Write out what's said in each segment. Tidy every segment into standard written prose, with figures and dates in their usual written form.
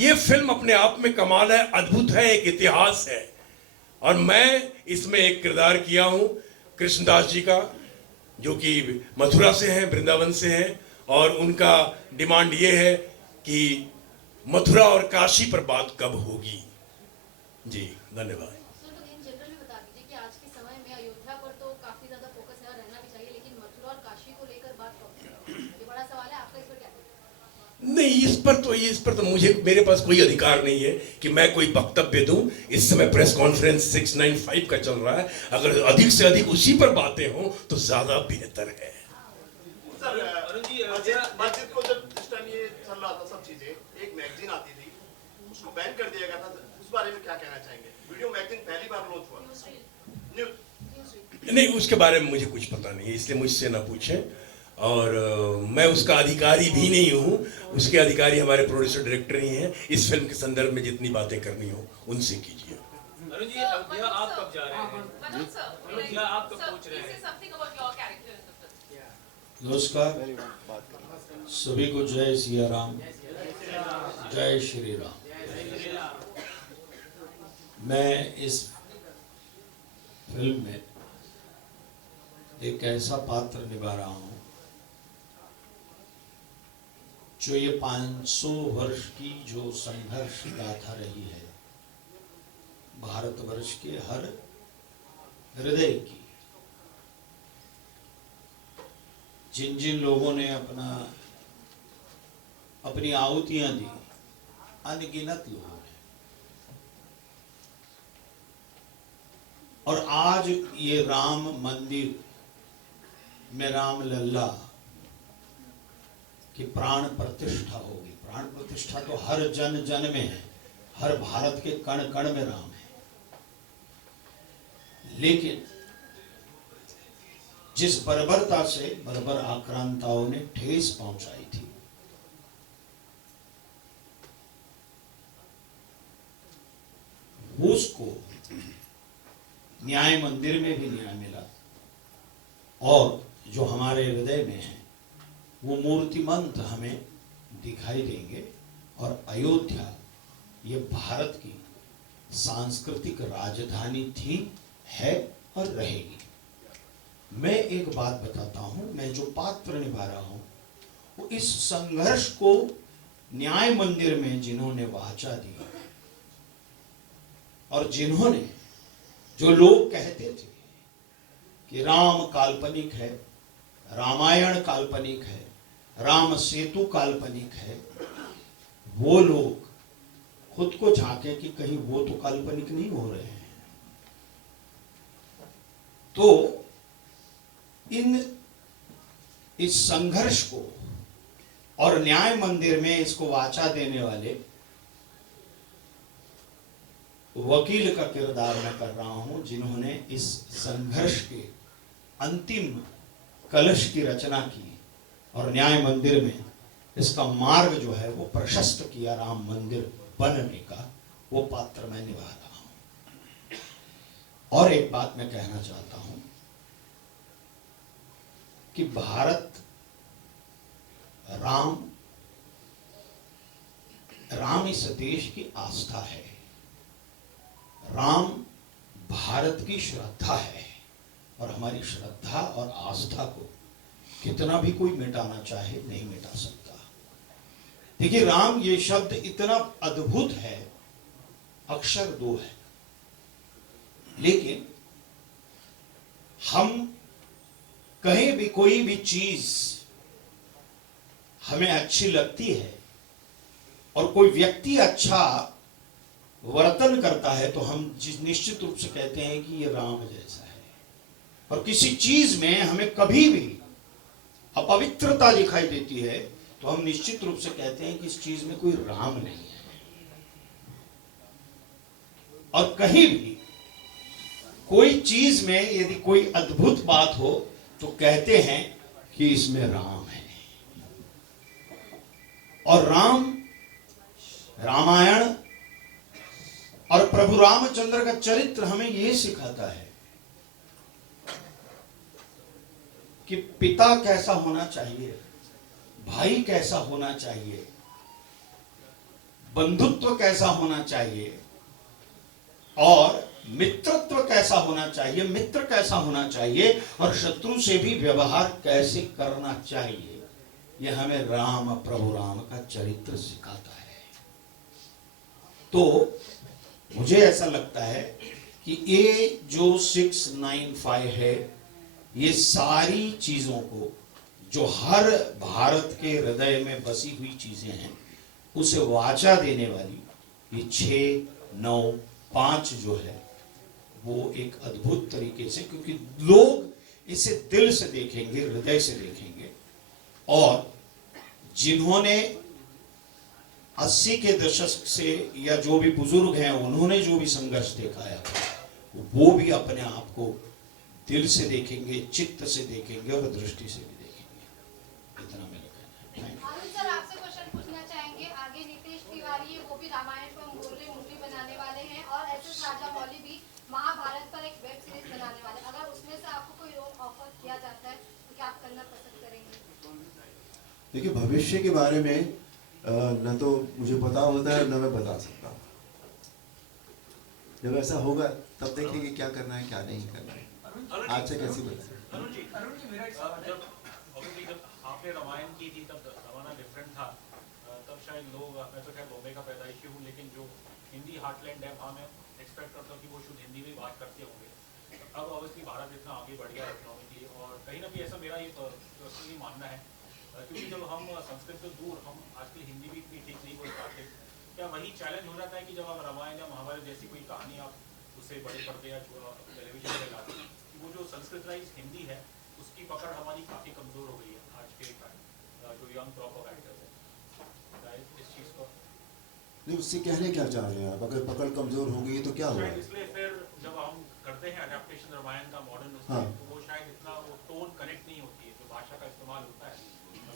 ये फिल्म अपने आप में कमाल है, अद्भुत है, एक इतिहास है। और मैं इसमें एक किरदार किया हूँ कृष्णदास जी का, जो कि मथुरा से हैं, वृंदावन से हैं, और उनका डिमांड ये है कि मथुरा और काशी पर बात कब होगी। जी धन्यवाद। नहीं, इस पर तो मुझे, मेरे पास कोई अधिकार नहीं है कि मैं कोई वक्तव्य दूं। इस समय प्रेस कॉन्फ्रेंस 695 का चल रहा है, अगर अधिक से अधिक उसी पर बातें हों तो ज्यादा बेहतर है। मस्जिद को जब इस टाइम ये चल रहा था सब चीजें, एक मैगजीन आती थी, उसको बैन कर दिया गया था, उस बारे में क्या कहना चाहेंगे? वीडियो मैगजीन पहली बार लॉन्च हुआ। नहीं, उसके बारे में मुझे कुछ पता नहीं है, इसलिए मुझसे ना पूछें। और मैं उसका अधिकारी भी नहीं हूँ, उसके अधिकारी हमारे प्रोड्यूसर डायरेक्टर ही हैं। इस फिल्म के संदर्भ में जितनी बातें करनी हो उनसे कीजिए। अरुण जी, आप कब जा रहे हैं? आप कब पहुंच रहे हैं? नमस्कार सभी को, जय सिया राम, जय श्री राम। मैं इस फिल्म में एक ऐसा पात्र निभा रहा हूं जो ये 500 वर्ष की जो संघर्ष गाथा रही है भारतवर्ष के हर हृदय की, जिन जिन लोगों ने अपनी आहुतियां दी, अनगिनत लोगों ने, और आज ये राम मंदिर में राम लल्ला की प्राण प्रतिष्ठा होगी। प्राण प्रतिष्ठा तो हर जन जन में है, हर भारत के कण कण में राम है। लेकिन जिस बर्बरता से बर्बर आक्रांताओं ने ठेस पहुंचाई थी, उसको न्याय मंदिर में भी न्याय मिला, और जो हमारे हृदय में है वो मूर्तिमंत हमें दिखाई देंगे। और अयोध्या ये भारत की सांस्कृतिक राजधानी थी, है और रहेगी। मैं एक बात बताता हूं, मैं जो पात्र निभा रहा हूं वो इस संघर्ष को न्याय मंदिर में जिन्होंने वाचा दी, और जिन्होंने, जो लोग कहते थे कि राम काल्पनिक है, रामायण काल्पनिक है, राम सेतु काल्पनिक है, वो लोग खुद को झांके कि कहीं वो तो काल्पनिक नहीं हो रहे हैं। तो इस संघर्ष को और न्याय मंदिर में इसको वाचा देने वाले वकील का किरदार मैं कर रहा हूं, जिन्होंने इस संघर्ष के अंतिम कलश की रचना की और न्याय मंदिर में इसका मार्ग जो है वो प्रशस्त किया, राम मंदिर बनने का। वो पात्र मैं निभा रहा हूं। और एक बात मैं कहना चाहता हूं कि राम इस देश की आस्था है, राम भारत की श्रद्धा है, और हमारी श्रद्धा और आस्था को कितना भी कोई मिटाना चाहे नहीं मिटा सकता। देखिए, राम ये शब्द इतना अद्भुत है, अक्षर 2 है, लेकिन हम कहीं भी कोई भी चीज हमें अच्छी लगती है और कोई व्यक्ति अच्छा वर्तन करता है तो हम निश्चित रूप से कहते हैं कि ये राम जैसा है। और किसी चीज में हमें कभी भी अपवित्रता दिखाई देती है तो हम निश्चित रूप से कहते हैं कि इस चीज में कोई राम नहीं है। और कहीं भी कोई चीज में यदि कोई अद्भुत बात हो तो कहते हैं कि इसमें राम है। और रामायण और प्रभु रामचंद्र का चरित्र हमें यह सिखाता है कि पिता कैसा होना चाहिए, भाई कैसा होना चाहिए, बंधुत्व कैसा होना चाहिए और मित्रत्व कैसा होना चाहिए, मित्र कैसा होना चाहिए और शत्रु से भी व्यवहार कैसे करना चाहिए, यह हमें राम, प्रभु राम का चरित्र सिखाता है। तो मुझे ऐसा लगता है कि ये जो 695 है, ये सारी चीजों को, जो हर भारत के हृदय में बसी हुई चीजें हैं, उसे वाचा देने वाली ये 6, 9, 5 जो है, वो एक अद्भुत तरीके से, क्योंकि लोग इसे दिल से देखेंगे, हृदय से देखेंगे। और जिन्होंने 80 के दशक से, या जो भी बुजुर्ग हैं, उन्होंने जो भी संघर्ष देखा है, वो भी अपने आप को दिल से देखेंगे, चित्त से देखेंगे और दृष्टि से भी देखेंगे। इतना मेरा कहना है। अरुण सर, आपसे क्वेश्चन पूछना चाहेंगे। आगे नीतीश तिवारी है, वो भी रामायण पर हम बोल रहे मूवी बनाने वाले हैं, और एस.एस. राजामौली भी महाभारत पर एक वेब सीरीज बनाने वाले। अगर उसमें से आपको कोई रोल ऑफर किया जाता है तो क्या आप करना पसंद करेंगे? देखिए, भविष्य के बारे में न तो मुझे पता होता है, न मैं बता सकता हूँ। जब ऐसा होगा तब देखेंगे क्या करना है, क्या नहीं करना है। आज से कैसी बता। अरुण जी मेरा एक सवाल, जब obviously जब आपने रामायण की थी तब जमाना डिफरेंट था, तब शायद लोग, मैं तो खैर बॉम्बे का पैदाइशी हूँ, लेकिन जो हिंदी हार्टलैंड है वहाँ मैं एक्सपेक्ट करता हूँ कि वो शुद्ध हिंदी में बात करते होंगे। अब ऑब्वियसली भारत इतना आगे बढ़ गया इकोनॉमिकली, और कहीं ना कहीं ऐसा मेरा ये पर्सनली मानना है, क्योंकि जब हम संस्कृत से दूर, हम आजकल हिंदी भी इतनी ठीक नहीं बोल पाते। क्या वही चैलेंज हो जाता है कि जब आप रामायण या महाभारत जैसी कोई कहानी आप उसे बड़े पर्दे या टेलीविजन पर लाते हैं, वो जो संस्कृतराइज हिंदी है उसकी पकड़ हमारी काफ़ी कमज़ोर हो गई है आज के जो यंग क्रॉप ऑफ एक्टर्स है इस चीज़ को? नहीं, उससे कहने क्या चाह रहे हैं आप? अगर पकड़ कमजोर हो गई तो क्या होगा? इसलिए फिर जब हम करते हैं अडेप्टेशन रामायण का मॉडर्न, हाँ। तो वो शायद इतना वो टोन कनेक्ट नहीं होती है, जो भाषा का इस्तेमाल होता है।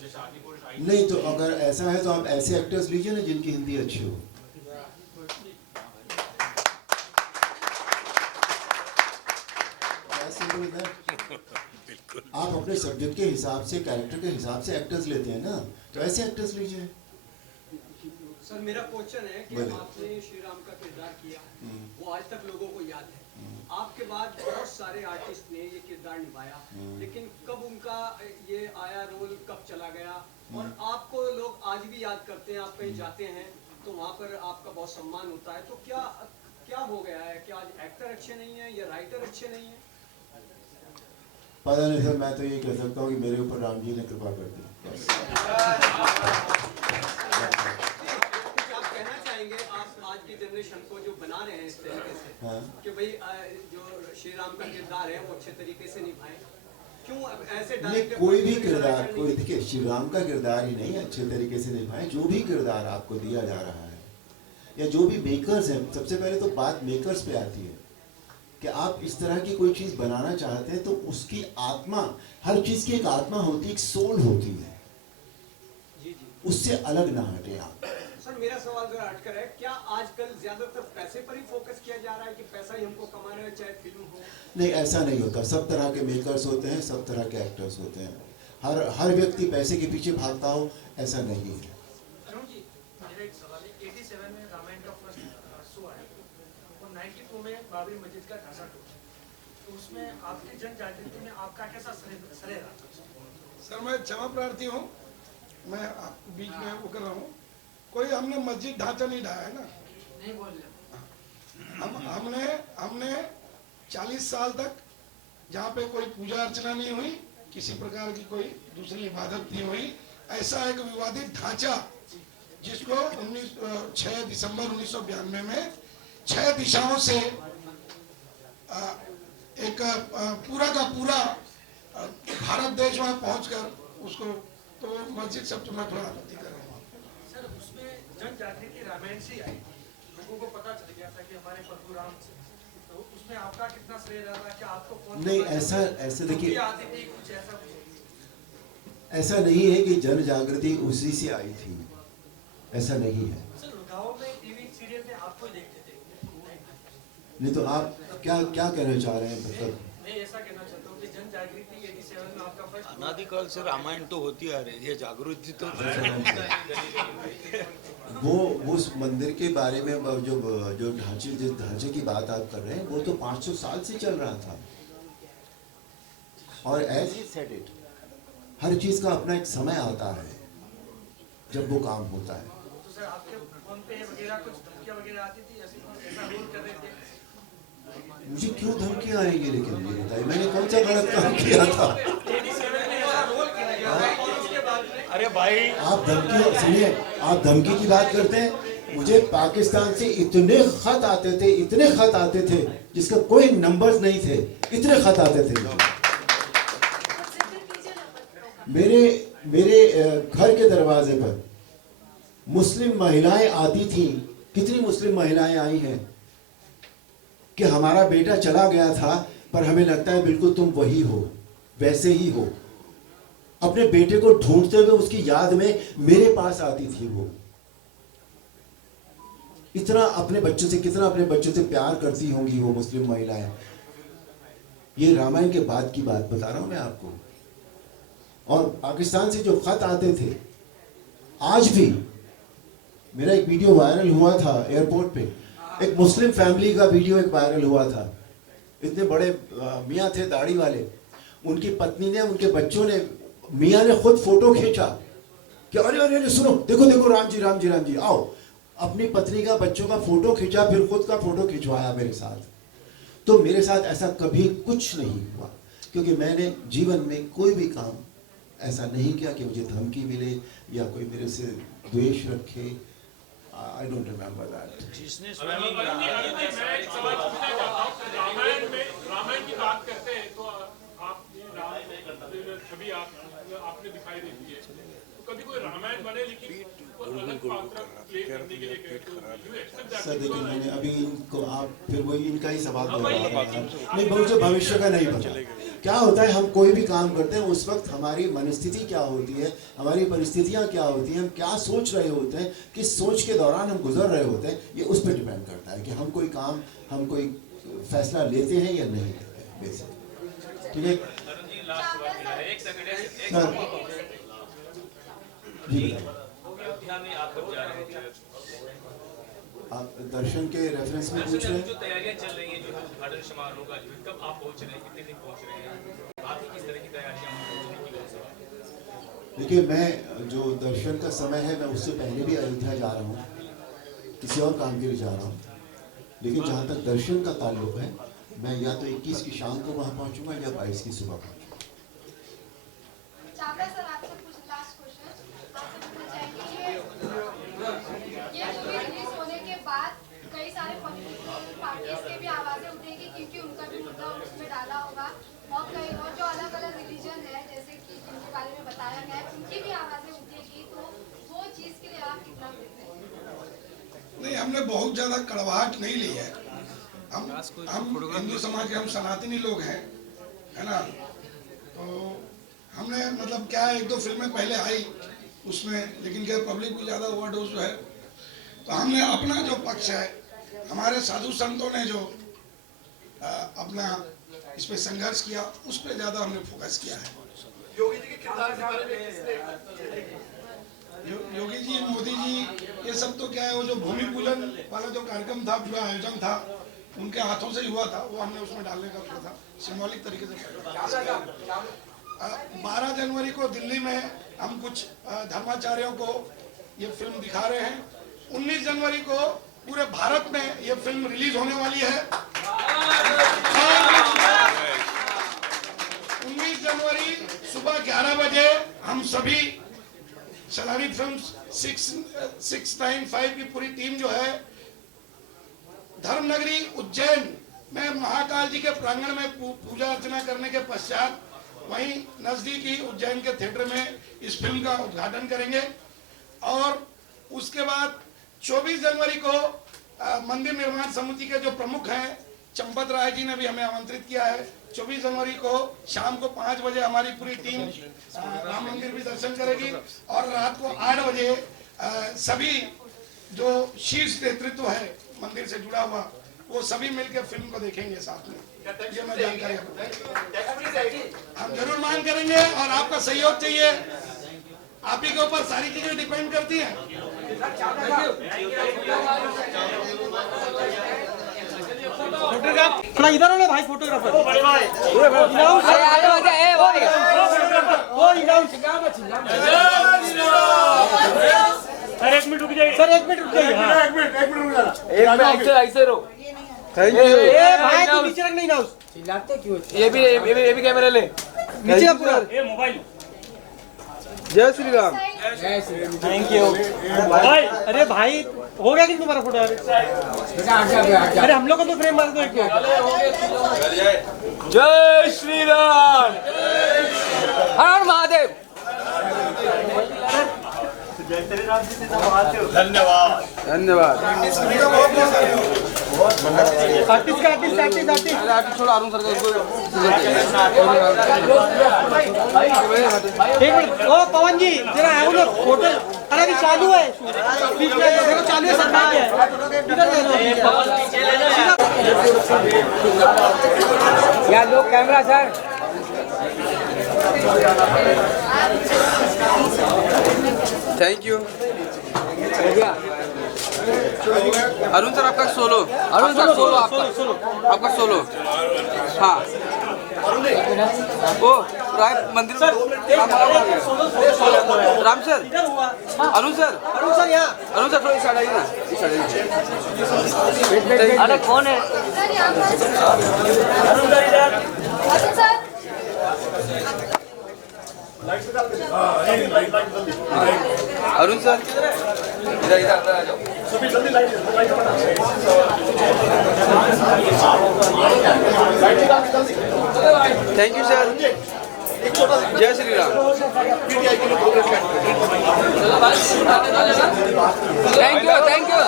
जैसे आदिपुरुष आई नहीं, तो अगर ऐसा है तो आप ऐसे एक्टर्स लीजिए ना जिनकी हिंदी अच्छी हो। आप अपने सब्जेक्ट के हिसाब से, कैरेक्टर के हिसाब से एक्टर्स लेते हैं ना, तो ऐसे एक्टर्स लीजिए। सर, मेरा क्वेश्चन है कि बोलिए। आपने श्री राम का किरदार किया, वो आज तक लोगों को याद है। आपके बाद बहुत सारे आर्टिस्ट ने ये किरदार निभाया, लेकिन कब उनका ये आया रोल, कब चला गया, और आपको लोग आज भी याद करते हैं। आप कहीं जाते हैं तो वहाँ पर आपका बहुत सम्मान होता है, तो क्या हो गया है? क्या आज एक्टर अच्छे नहीं है या राइटर अच्छे नहीं है? पता नहीं सर, मैं तो ये कह सकता हूँ कि मेरे ऊपर राम जी ने कृपा कर दी। आप कहना चाहेंगे, आप आज की जनरेशन को जो बना रहे हैं इस तरीके से, हाँ। कि भाई जो श्री राम का किरदार है वो अच्छे तरीके से निभाएं, क्यों अब ऐसे नहीं, डायरेक्टर कोई भी पर किरदार, डायरेक्टर कोई नहीं? देखिए, श्री राम का किरदार ही नहीं अच्छे तरीके से निभाएं। जो भी किरदार आपको दिया जा रहा है, या जो भी मेकर्स हैं, सबसे पहले तो बात मेकर्स पे आती है कि आप इस तरह की कोई चीज़ बनाना चाहते हैं तो उसकी आत्मा, हर चीज़ की एक आत्मा होती है, एक सोल होती है, जी जी। उससे अलग ना हटे आप। सर, मेरा सवाल जरा हटकर है, क्या आजकल ज्यादातर पैसे पर ही फोकस किया जा रहा है कि पैसा ही हमको कमाना है, चाहे फिल्म हो? नहीं, ऐसा नहीं होता। सब तरह के मेकर्स होते हैं, सब तरह के एक्टर्स होते हैं। हर व्यक्ति पैसे के पीछे भागता हो, ऐसा नहीं है। अरुण जी, मेरा एक सवाल है। 87 में रामायण का फर्स्ट शो आया और 92 में बाबरी मस्जिद का ढांचा टूटा, तो उसमें आपकी जन जागृति में आपका कैसा सरे रहा? सर, मैं क्षमा प्रार्थी हूँ, मैं आपको बीच में वो कर रहा हूँ। कोई हमने मस्जिद ढांचा नहीं ढाया है ना, नहीं बोल रहे। हमने 40 साल तक जहाँ पे कोई पूजा अर्चना नहीं हुई, किसी प्रकार की कोई दूसरी इबादत नहीं हुई, ऐसा एक विवादित ढांचा जिसको 6 दिसंबर 1992 में 6 दिशाओं से एक पूरा का पूरा भारत देश वहाँ पहुंचकर उसको, तो मस्जिद सब मैं थोड़ा आपत्ति कर रहा हूँ। सर, उसमें जन जागृति रामायण से ही आई, लोगों को पता चल गया था कि हमारे प्रभु राम से, तो उसमें आपका कितना श्रेय रहा कि आपको कौन? नहीं, ऐसा देखिए, आती थी कुछ ऐसा? ऐसा नहीं है कि जन जागृति उसी से आई थी, ऐसा नहीं है। सर, गाँव में टीवी सीरियल में आपको देखते थे। नहीं तो आप क्या कहना चाह रहे हैं? मतलब मैं ऐसा कहना चाहता हूँ कि जन जागृति 87 में आपका फर्स्ट अनादिकाल से रामायण तो होती आ रही है, जागृति तो वो उस मंदिर के बारे में जो जिस ढांचे की बात आप कर रहे हैं वो तो 500 साल से चल रहा था। और एज ही सेड इट, हर चीज का अपना एक समय आता है जब वो काम होता है। तो सर आपके फोन पे वगैरह कुछ धमकियां वगैरह आती थी, ऐसा रोल कर रहे थे? मुझे क्यों धमकियां आएंगी, लेकिन ये बताइए मैंने कौन सा गलत काम किया था? 87 में ऐसा रोल किया गया और उसके बाद में अरे भाई आप धमकी, सुनिए, आप धमकी की बात करते हैं। मुझे पाकिस्तान से इतने खत आते थे जिसका कोई नंबर्स नहीं थे, इतने खत आते थे। मेरे घर के दरवाजे पर मुस्लिम महिलाएं आती थी। कितनी मुस्लिम महिलाएं आई हैं कि हमारा बेटा चला गया था पर हमें लगता है बिल्कुल तुम वही हो, वैसे ही हो। अपने बेटे को ढूंढते हुए उसकी याद में मेरे पास आती थी वो। कितना अपने बच्चों से प्यार करती होंगी वो मुस्लिम महिलाएं। ये रामायण के बाद की बात बता रहा हूं मैं आपको। और पाकिस्तान से जो खत आते थे, आज भी मेरा एक वीडियो वायरल हुआ था एयरपोर्ट पे, एक मुस्लिम फैमिली का वीडियो एक वायरल हुआ था। इतने बड़े मियाँ थे दाढ़ी वाले, उनकी पत्नी ने, उनके बच्चों ने, मियाँ ने खुद फोटो खींचा कि अरे अरे अरे सुनो, देखो देखो राम जी राम जी राम जी, आओ। अपनी पत्नी का, बच्चों का फोटो खींचा, फिर खुद का फोटो खिंचवाया मेरे साथ। तो मेरे साथ ऐसा कभी कुछ नहीं हुआ, क्योंकि मैंने जीवन में कोई भी काम ऐसा नहीं किया कि मुझे धमकी मिले या कोई मेरे से द्वेष रखे। I don't remember that. जिसने रामायण की बात करते हैं तो छवि आपने दिखाई देती है, तो कभी कोई रामायण बने लेकिन अलग पात्र प्ले करने के लिए सर देखिए, मैंने अभी इनको, आप फिर वही इनका ही सवाल नहीं, मुझे भविष्य का नहीं पता क्या होता है। हम कोई भी काम करते हैं उस वक्त हमारी मनस्थिति क्या होती है, हमारी परिस्थितियां क्या होती हैं, हम क्या सोच रहे होते हैं, किस सोच के दौरान हम गुजर रहे होते हैं, ये उस पर डिपेंड करता है कि हम कोई फैसला लेते हैं या नहीं लेते हैं। बेसिक ठीक है सर जी। आप दर्शन के रेफरेंस में पूछ रहे हैं? जो तैयारियां चल रही हैं, जो उद्घाटन समारोह का, कब आप पहुंच रहे हैं, कितने दिन पहुंच रहे हैं, बाकी किस तरह की तैयारियां होने की व्यवस्था? देखिए, मैं जो दर्शन का समय है, मैं उससे पहले भी अयोध्या जा रहा हूँ, किसी और काम के लिए जा रहा हूँ। लेकिन जहाँ तक दर्शन का ताल्लुक है, मैं या तो 21 की शाम को वहाँ पहुँचूंगा या 22 की सुबह पहुँचूंगा। ये मूवी रिलीज होने के बाद कई सारे पॉलिटिकल पार्टीज के भी आवाजें उठेगी, क्योंकि उनका भी मुद्दा उसमें डाला होगा, और कई और जो अलग अलग रिलीजन है जैसे कि जिनके बारे में बताया गया है, उनकी भी आवाजें उठेगी। तो वो चीज के लिए आप कितना देखते हैं? नहीं, हमने बहुत ज्यादा कड़वाहट नहीं ली है। हम हिंदू समाज के, हम सनातनी लोग हैं, है ना। तो हमने मतलब क्या, 1-2 फिल्में पहले आई उसमें, लेकिन क्या पब्लिक भी ज्यादा ओवरडोज है। तो हमने अपना जो पक्ष है, हमारे साधु संतों ने जो अपना इस पे संघर्ष किया, उस पे ज्यादा हमने फोकस किया है। योगी जी के किरदार के बारे में किसने योगी जी, मोदी जी, ये सब तो क्या है, वो जो भूमि पूजन वाला जो कार्यक्रम था, पूरा आयोजन था, उनके हाथों से हुआ था, वो हमने उसमें डालने का किया था, सिंबॉलिक तरीके से। 12 जनवरी को दिल्ली में हम कुछ धर्माचार्यों को ये फिल्म दिखा रहे हैं। 19 जनवरी को पूरे भारत में ये फिल्म रिलीज होने वाली है। 19 जनवरी सुबह 11 बजे हम सभी सलानी फिल्म्स 695 की पूरी टीम जो है, धर्मनगरी उज्जैन में महाकाल जी के प्रांगण में पूजा अर्चना करने के पश्चात वहीं नजदीक ही उज्जैन के थिएटर में इस फिल्म का उद्घाटन करेंगे। और उसके बाद 24 जनवरी को मंदिर निर्माण समिति के जो प्रमुख हैं चंपत राय जी ने भी हमें आमंत्रित किया है। 24 जनवरी को शाम को 5 बजे हमारी पूरी टीम राम मंदिर भी दर्शन करेगी, और रात को 8 बजे सभी जो शीर्ष नेतृत्व है मंदिर से जुड़ा हुआ, वो सभी मिलकर फिल्म को देखेंगे साथ में। ये मैं जानकारी आपको हम जरूर मांग करेंगे और आपका सहयोग चाहिए। आप ही के ऊपर सारी चीजें डिपेंड करती हैं। थोड़ा इधर हो भाई, फोटोग्राफर सर 1 मिनट रुक जाइए, सर 1 मिनट रुक जाइए, एक मिनट ऐसे रो। थैंक यू भाई, तू नीचे रख नहीं ना, चिल्लाते क्यों? ये भी कैमरा ले नीचे पूरा, ये मोबाइल। जय श्री राम। थैंक यू भाई। अरे भाई हो गया कि तुम्हारा फोटो? अरे हम लोग को तो फ्रेम मार दो एक। जय श्री राम, हर हर महादेव। धन्यवाद धन्यवाद। आर्टिस्ट छोड़ो, अरुण सर एक मिनट। ओ पवन जी जरा आओ ना, फोटो अरे अभी चालू है, देखो चालू है, सरकार है यार। लोग कैमरा सर, थैंक यू। हो गया अरुण सर, आपका सोलो, अरुण सर सोलो, आपका सोलो। हाँ वो राय मंदिर राम सर, अरुण सर यहाँ, अरुण सर थोड़ी साइड आइए ना, इस साइड। अरे कौन है? अरुण सर इधर इधर आ जाओ। Thank you sir. जय Shri Ram. Thank you thank you.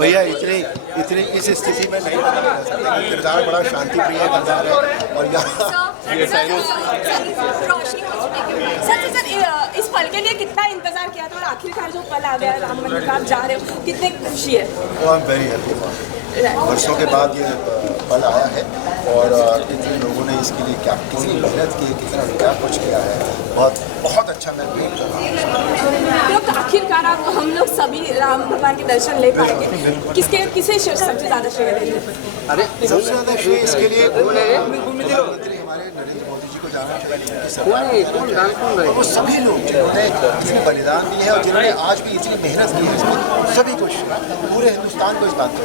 भैया इतनी इस स्थिति में नहीं बनाना सकता। किरदार बड़ा शांति प्रिय किरदार है और सर इस पल के लिए कितना इंतजार किया था और आखिरकार जो पल आ गया राम मंदिर का, आप जा रहे हो, कितने खुशी है? I am very happy. वर्षों के बाद ये पल आया है और इतने लोगों ने इसके लिए क्या कितनी मेहनत की, कितना क्या कुछ किया है, बहुत अच्छा मैं फील कर रहा हूँ। तो आखिरकार आप हम लोग सभी राम भगवान के दर्शन ले पाएंगे। किसे सबसे ज़्यादा श्रेय देंगे? अरे सबसे ज़्यादा श्रेय इसके लिए प्रधानमंत्री हमारे नरेंद्र मोदी जी को जाना चाहिए। वो सभी लोग जिन्होंने इतने बलिदान दिए हैं और जिन्होंने आज भी इतनी मेहनत की है, इसमें सभी को पूरे हिंदुस्तान को इस बात को